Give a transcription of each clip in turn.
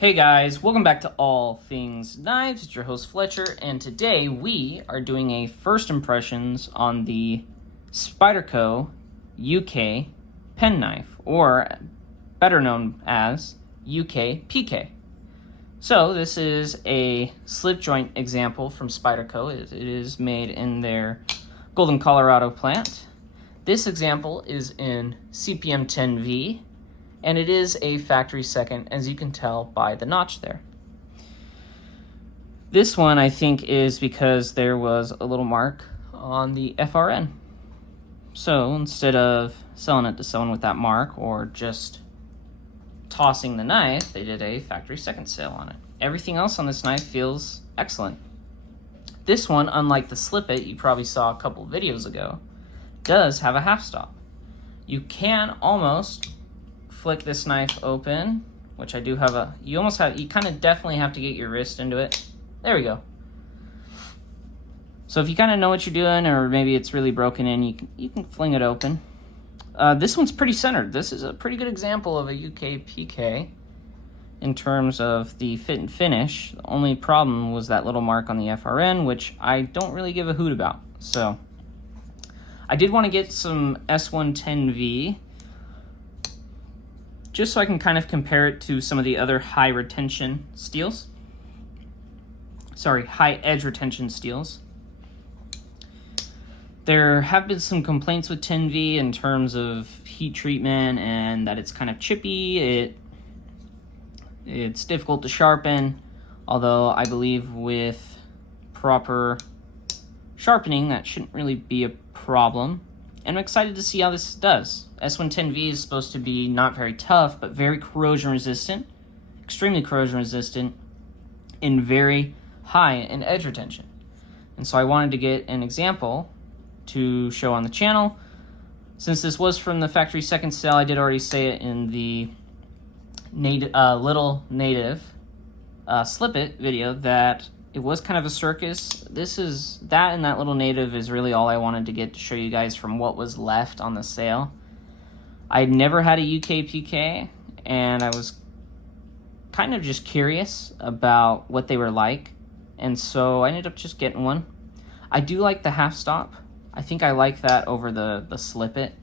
Hey guys, welcome back to All Things Knives. It's your host Fletcher, and today we are doing a first impressions on the Spyderco UK pen knife, or better known as UKPK. So this is a slip joint example from Spyderco. It is made in their Golden, Colorado plant. This example is in CPM 10v. And it is a factory second, as you can tell by the notch there. This one, I think, is because there was a little mark on the FRN. So instead of selling it to someone with that mark or just tossing the knife, they did a factory second sale on it. Everything else on this knife feels excellent. This one, unlike the Slip It you probably saw a couple videos ago, does have a half stop. You can almost flick this knife open, which I do have you kind of definitely have to get your wrist into it. There we go. So if you kind of know what you're doing, or maybe it's really broken in, you can fling it open. This one's pretty centered. This is a pretty good example of a UKPK in terms of the fit and finish. The only problem was that little mark on the FRN, which I don't really give a hoot about. So I did want to get some S110v, just so I can kind of compare it to some of the other high edge retention steels. There have been some complaints with 10V in terms of heat treatment and that it's kind of chippy. It's difficult to sharpen, although I believe with proper sharpening that shouldn't really be a problem. And I'm excited to see how this does. S110V is supposed to be not very tough, but very corrosion resistant, extremely corrosion resistant, and very high in edge retention. And so I wanted to get an example to show on the channel. Since this was from the factory second sale, I did already say it in the Little Native Slip It video that it was kind of a circus. That and that Little Native is really all I wanted to get to show you guys from what was left on the sale. I had never had a UKPK, and I was kind of just curious about what they were like, and so I ended up just getting one. I do like the half stop. I think I like that over the Slip It,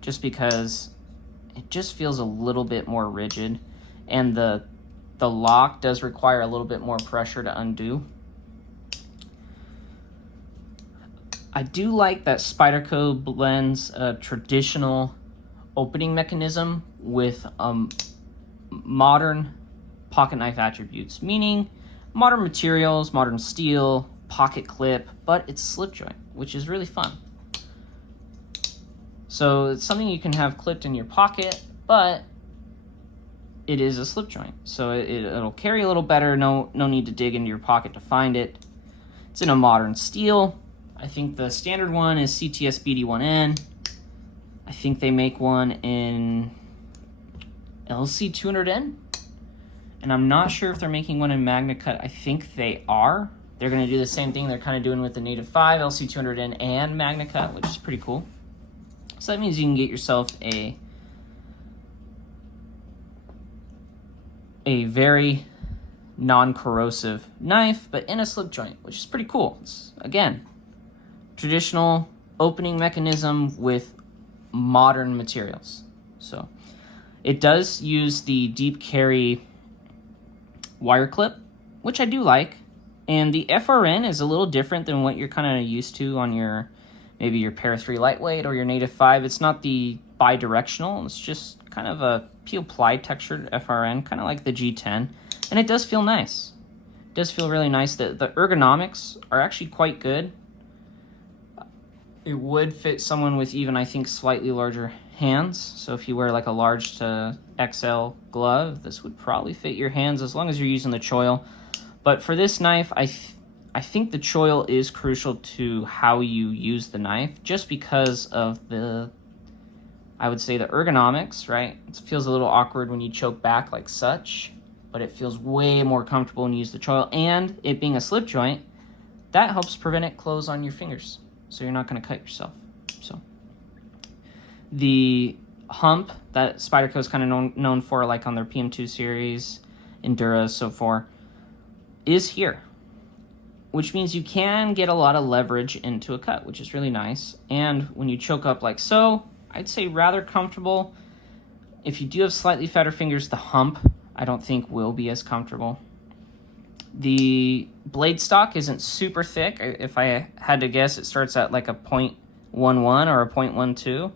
just because it just feels a little bit more rigid, and the lock does require a little bit more pressure to undo. I do like that Spyderco blends a traditional opening mechanism with modern pocket knife attributes, meaning modern materials, modern steel, pocket clip, but it's a slip joint, which is really fun. So it's something you can have clipped in your pocket, but it is a slip joint, so it'll carry a little better. No need to dig into your pocket to find it. It's in a modern steel. I think the standard one is CTS BD1N. I think they make one in LC200N, and I'm not sure if they're making one in Magna Cut. I think they are. They're going to do the same thing they're kind of doing with the Native 5, LC200N, and Magna Cut, which is pretty cool. So that means you can get yourself a very non-corrosive knife, but in a slip joint, which is pretty cool. It's, again, traditional opening mechanism with modern materials. So it does use the deep carry wire clip, which I do like, and the FRN is a little different than what you're kind of used to on maybe your Para 3 lightweight or your Native 5. It's not the bi-directional, it's just kind of a peel ply textured FRN, kind of like the G10, and it does feel nice. It does feel really nice. The ergonomics are actually quite good. It would fit someone with even, I think, slightly larger hands. So if you wear like a large to XL glove, this would probably fit your hands as long as you're using the choil. But for this knife, I think the choil is crucial to how you use the knife, just because of I would say the ergonomics, right? It feels a little awkward when you choke back like such, but it feels way more comfortable when you use the choil, and it being a slip joint, that helps prevent it close on your fingers, so you're not going to cut yourself. So the hump that Spyderco is kind of known for, like on their PM2 series, Endura so far, is here, which means you can get a lot of leverage into a cut, which is really nice. And when you choke up like so, I'd say rather comfortable. If you do have slightly fatter fingers, the hump, I don't think will be as comfortable. The blade stock isn't super thick. If I had to guess, it starts at like a 0.11 or a 0.12.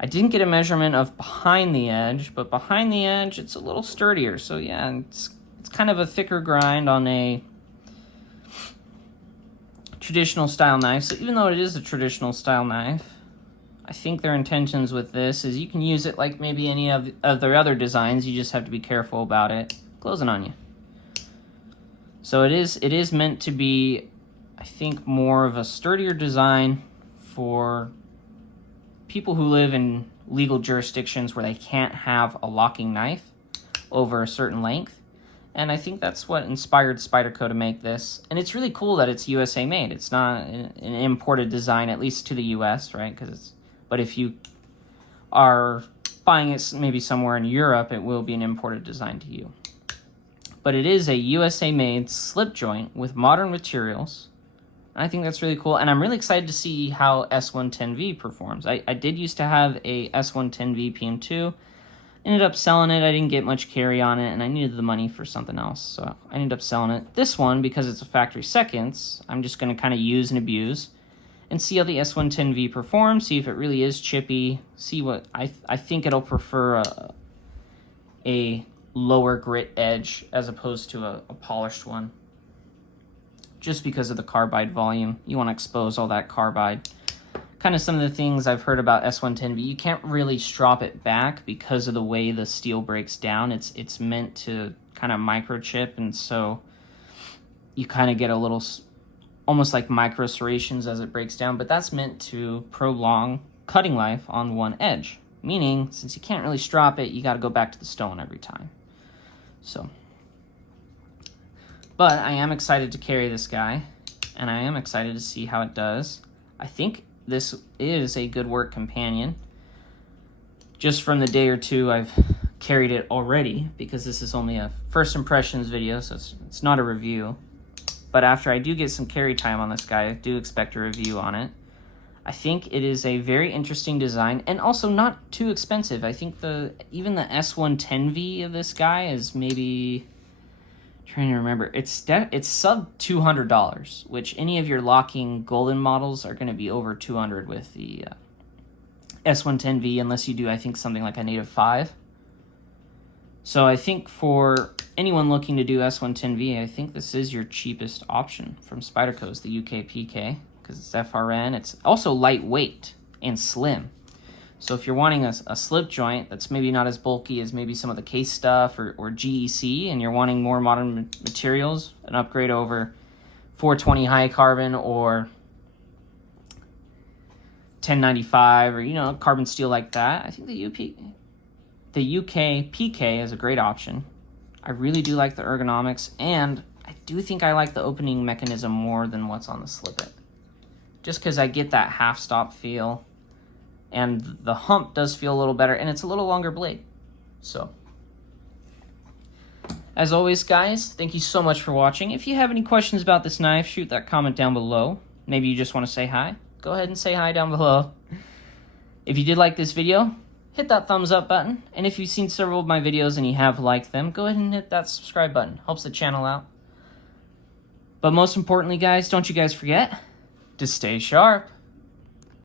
I didn't get a measurement of behind the edge, but behind the edge, it's a little sturdier. So yeah, it's kind of a thicker grind on a traditional style knife. So even though it is a traditional style knife, I think their intentions with this is you can use it like maybe any of their other designs. You just have to be careful about it closing on you. So it is meant to be, I think, more of a sturdier design for people who live in legal jurisdictions where they can't have a locking knife over a certain length. And I think that's what inspired Spyderco to make this. And it's really cool that it's USA made. It's not an imported design, at least to the US, right? But if you are buying it maybe somewhere in Europe, it will be an imported design to you. But it is a USA made slip joint with modern materials. I think that's really cool, and I'm really excited to see how S110v performs. I did used to have a S110v PM2, ended up selling it. I didn't get much carry on it, and I needed the money for something else, so I ended up selling it. This one, because it's a factory seconds, I'm just going to kind of use and abuse and see how the S110v performs, see if it really is chippy, see what I think it'll prefer a lower grit edge as opposed to a polished one. Just because of the carbide volume. You want to expose all that carbide. Kind of some of the things I've heard about S110v. You can't really strop it back because of the way the steel breaks down. It's meant to kind of microchip, and so you kind of get a little, almost like micro serrations as it breaks down, but that's meant to prolong cutting life on one edge. Meaning, since you can't really strop it, you got to go back to the stone every time. So, but I am excited to carry this guy, and I am excited to see how it does. I think this is a good work companion. Just from the day or two I've carried it already, because this is only a first impressions video, so it's not a review. But after I do get some carry time on this guy, I do expect a review on it. I think it is a very interesting design, and also not too expensive. I think even the S110v of this guy is maybe, trying to remember, it's sub $200, which any of your locking golden models are going to be over $200 with the S110v, unless you do, I think, something like a native 5. So I think for anyone looking to do S110v, I think this is your cheapest option from Spyderco's, the UKPK. Because it's FRN. It's also lightweight and slim. So if you're wanting a slip joint that's maybe not as bulky as maybe some of the case stuff or GEC, and you're wanting more modern materials, an upgrade over 420 high carbon or 1095 or, carbon steel like that, I think the UKPK is a great option. I really do like the ergonomics, and I do think I like the opening mechanism more than what's on the Slip-It. Just because I get that half-stop feel, and the hump does feel a little better, and it's a little longer blade. So, as always, guys, thank you so much for watching. If you have any questions about this knife, shoot that comment down below. Maybe you just want to say hi. Go ahead and say hi down below. If you did like this video, hit that thumbs up button. And if you've seen several of my videos and you have liked them, go ahead and hit that subscribe button. Helps the channel out. But most importantly, guys, don't you guys forget to stay sharp.